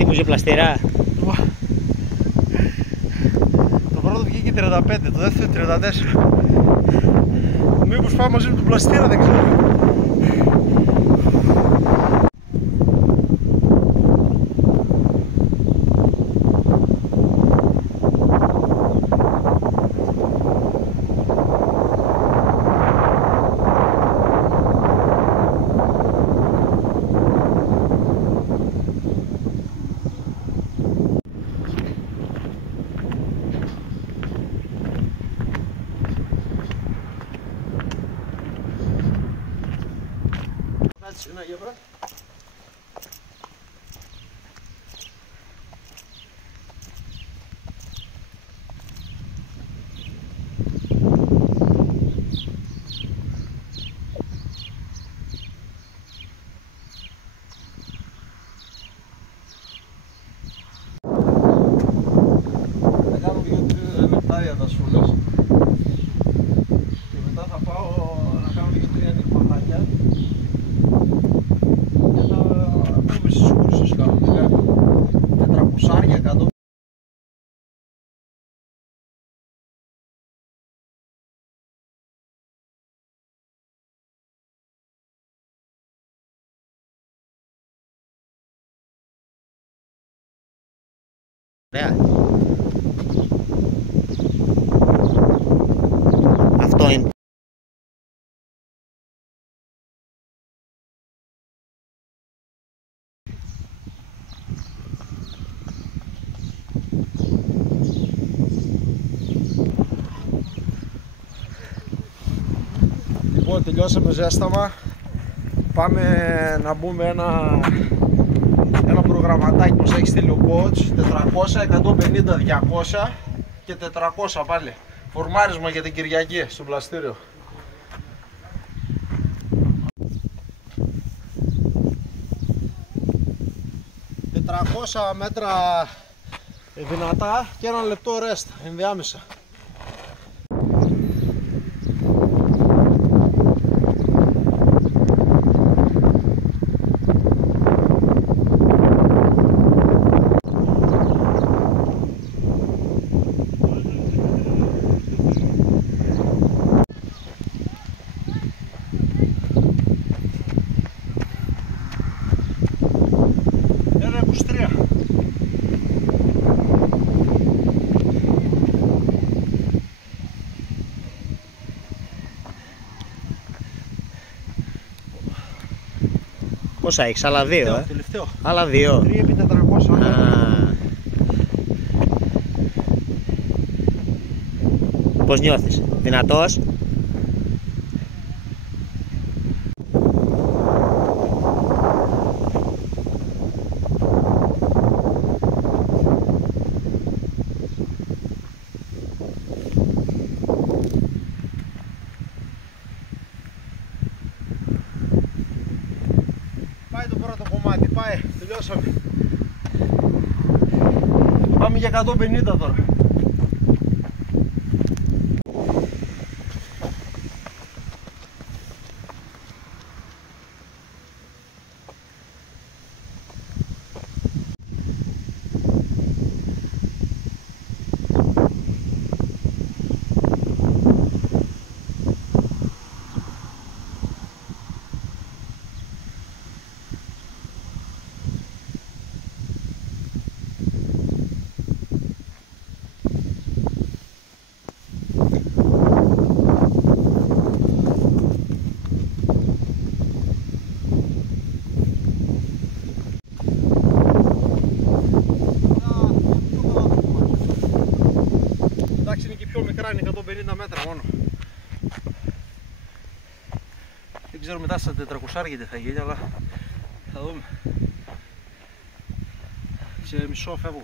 Έτοιμος για πλαστήρα. Το πρώτο βγήκε 35, το δεύτερο 34. Μήπως πάμε μαζί με τον πλαστήρα, δεν ξέρω. Ένα γεύρα. Θα κάνω 2-3 λεπτά τα σούλες και μετά θα πάω να κάνω 2-3 ανοιγματάκια. Τετρακοσάρια, 100. Ωραία. Αυτό είναι. Λοιπόν, τελειώσαμε ζέσταμα. Πάμε να μπούμε ένα προγραμματάκι που μας έχει στείλει ο coach. 400, 150, 200 και 400 πάλι. Φορμάρισμα για την Κυριακή στο πλαστήριο. ...400 μέτρα δυνατά και 1 λεπτό rest ενδιάμεσα. Πόσα έχεις, άλλα 2, τελευταίο. Άλλα 2. 3 επί 400. Πώς νιώθεις, δυνατός? Πάει, τελειώσαμε. Πάμε για 150 τώρα. Είναι 150 μέτρα μόνο. Δεν ξέρω μετά στα 400 τι θα γίνει, αλλά θα δούμε. Σε μισό φεύγω.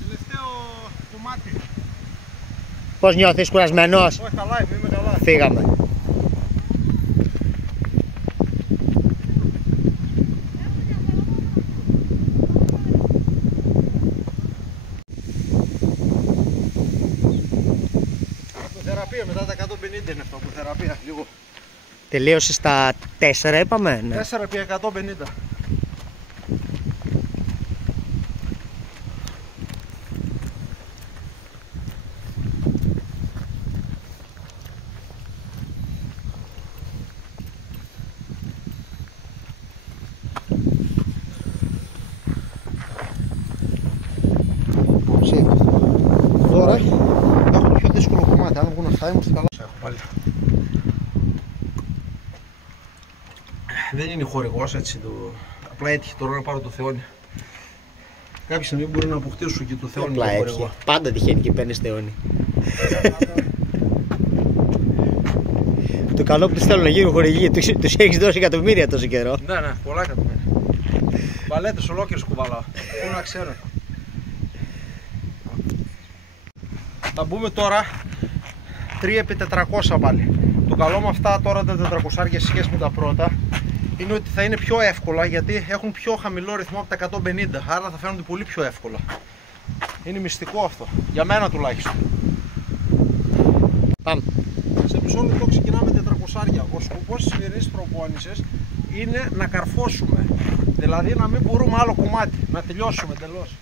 Τελευταίο κομμάτι. Πώς νιώθεις, κουρασμένος? Όχι, καλά είμαι καλά. Φύγαμε. θεραπεία, μετά τα 150 είναι αυτό που θεραπεία, λίγο. Τελείωσε στα 4 είπαμε, ναι. 4 επί 150. Τώρα έχω το πιο δύσκολο κομμάτι, αν βγουν αυτά είμαστε καλά. Έχω πάλι. Δεν είναι χορηγός έτσι, απλά έτυχε τώρα να πάρω το θεόνι. Κάποια στιγμή μπορεί να αποκτήσουν και το θεόνι. Απλά έτυχε. Πάντα τυχαίνει και παίρνεις θεόνι. Το καλό που τους θέλουν να γίνουν χορηγοί, τους έχεις δώσει εκατομμύρια τόσο καιρό. Ναι, πολλά εκατομμύρια. Βαλέτες ολόκληρες κουβαλάω. Πού να ξέρω. Θα μπούμε τώρα 3x400 πάλι. Το καλό με αυτά τώρα τα 400 σε σχέση με τα πρώτα είναι ότι θα είναι πιο εύκολα γιατί έχουν πιο χαμηλό ρυθμό από τα 150, άρα θα φαίνονται πολύ πιο εύκολα. Είναι μυστικό αυτό, για μένα τουλάχιστον. Πάμε. Σε μισό λεπτό ξεκινάμε 400. Ο σκοπός της σημερινής προπόνησης είναι να καρφώσουμε, δηλαδή να μην μπορούμε άλλο κομμάτι, να τελειώσουμε εντελώς.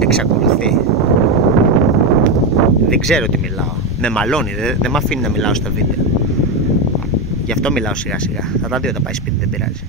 Εξακολουθεί. Δεν ξέρω τι μιλάω. Με μαλώνει, δεν με αφήνει να μιλάω στα βίντεο. Γι' αυτό μιλάω σιγά σιγά. Θα τα δει όταν πάει σπίτι, δεν πειράζει.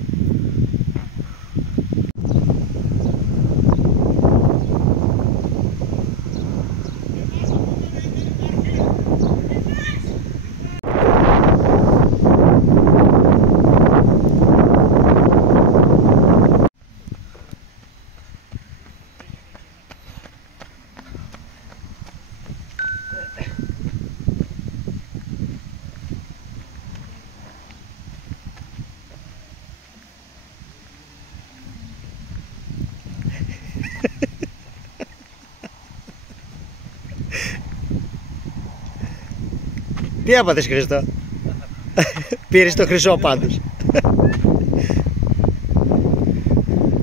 Τι άπαθες Χριστό? Πήρες το χρυσό πάντως.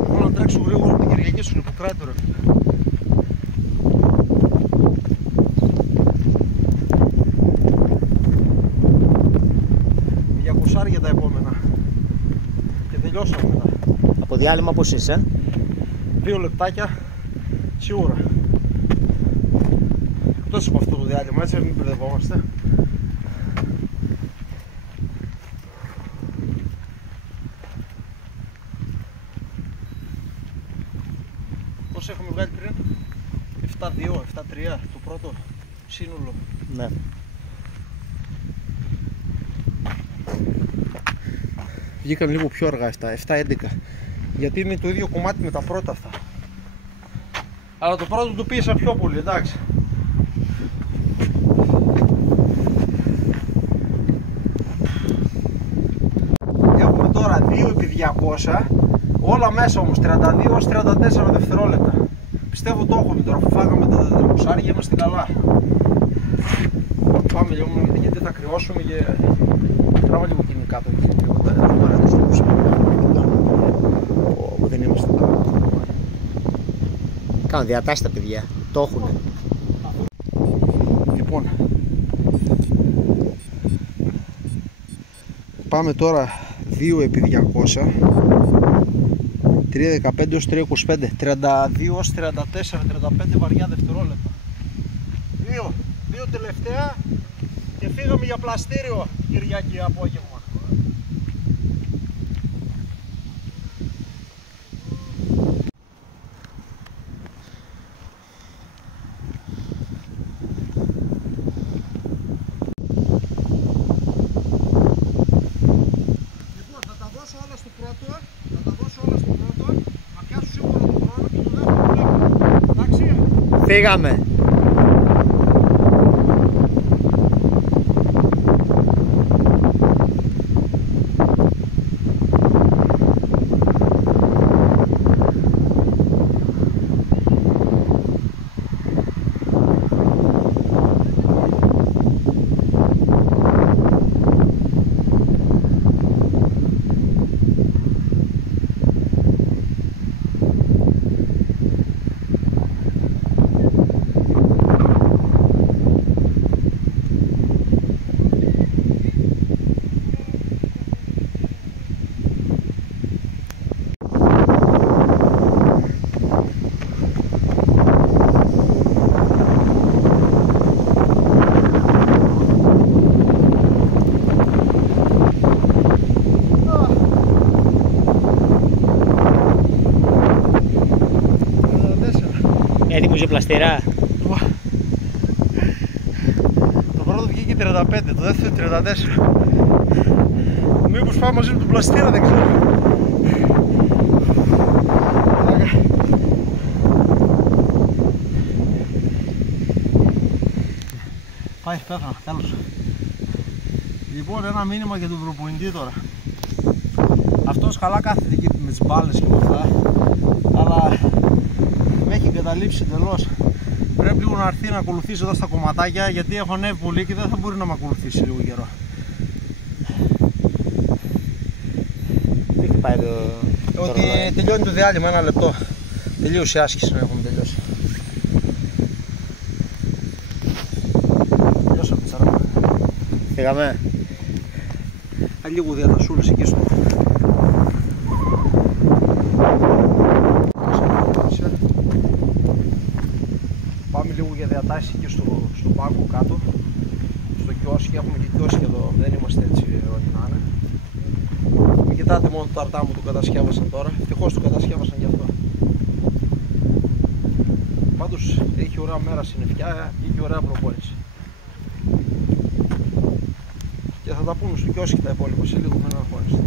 Θέλω να τρέξω γρήγορα από την Κυριακή στον Ιπποκράτη ρε. Για κουσάρια τα επόμενα. Και τελειώσαμε μετά. Από διάλειμμα πώς είσαι? 2 λεπτάκια σίγουρα. Εκτός από αυτό το διάλειμμα, έτσι μην μπερδευόμαστε. Πώς έχουμε βγάλει πριν? 7-2, 7-3 το πρώτο σύνολο. Ναι. Βγήκαν λίγο πιο αργά αυτά, 7-11. Γιατί είναι το ίδιο κομμάτι με τα πρώτα αυτά. Αλλά το πρώτο το πίεσα πιο πολύ, εντάξει. Έχουμε τώρα 2x200, όλα μέσα όμως, 32-34 δευτερόλεπτα. Πιστεύω το έχουμε τώρα, αφού φάγαμε τα 400, είμαστε καλά. Πάμε λίγο, γιατί θα κρυώσουμε και τράβα λίγο κοινή κάτω. Δεν είμαστε καλά. Κάνουν διατάσεις τα παιδιά, το έχουνε. Λοιπόν, πάμε τώρα 2x200, 3.15 έως 3.25, 32 έως 34-35 βαριά δευτερόλεπτα. Δύο τελευταία και φύγαμε για πλαστήριο Κυριακή απόγευμα. Φύγαμε. πλαστήρα. Το πρώτο βγήκε 35, το δεύτερο 34. Μήπως πάμε μαζί με τον πλαστήρα, δεν ξέρω. Πάει, πέθανα, τέλος. Λοιπόν, ένα μήνυμα για τον προπονητή τώρα. Αυτός καλά κάθεται εκεί με τις μπάλες και με αυτά, αλλά με έχει εγκαταλείψει εντελώς. Πρέπει λίγο να έρθει να ακολουθήσει εδώ στα κομματάκια, γιατί έχω ανέβει πολύ και δεν θα μπορεί να με ακολουθήσει λίγο καιρό. Τι πάει Ότι τελειώνει το διάλειμμα, 1 λεπτό. Τελείωσε η άσκηση να έχουμε τελειώσει. Τελειώσαμε τη 40. Φύγαμε. Λίγο διατασούλες εκεί στο... Πάμε λίγο για διατάσεις εκεί στο πάγκο κάτω. Στο κιόσκι, έχουμε και κιόσκι εδώ, δεν είμαστε έτσι ό,τι να είναι. Μην κοιτάτε μόνο το ταρτά μου, το κατασκεύασαν τώρα. Ευτυχώς το κατασκεύασαν γι' αυτό. Πάντως έχει ωραία μέρα συννεφιά και έχει ωραία προπόνηση. Και θα τα πούμε στο κιόσκι τα υπόλοιπα σε λίγο, μην αγχώνεστε.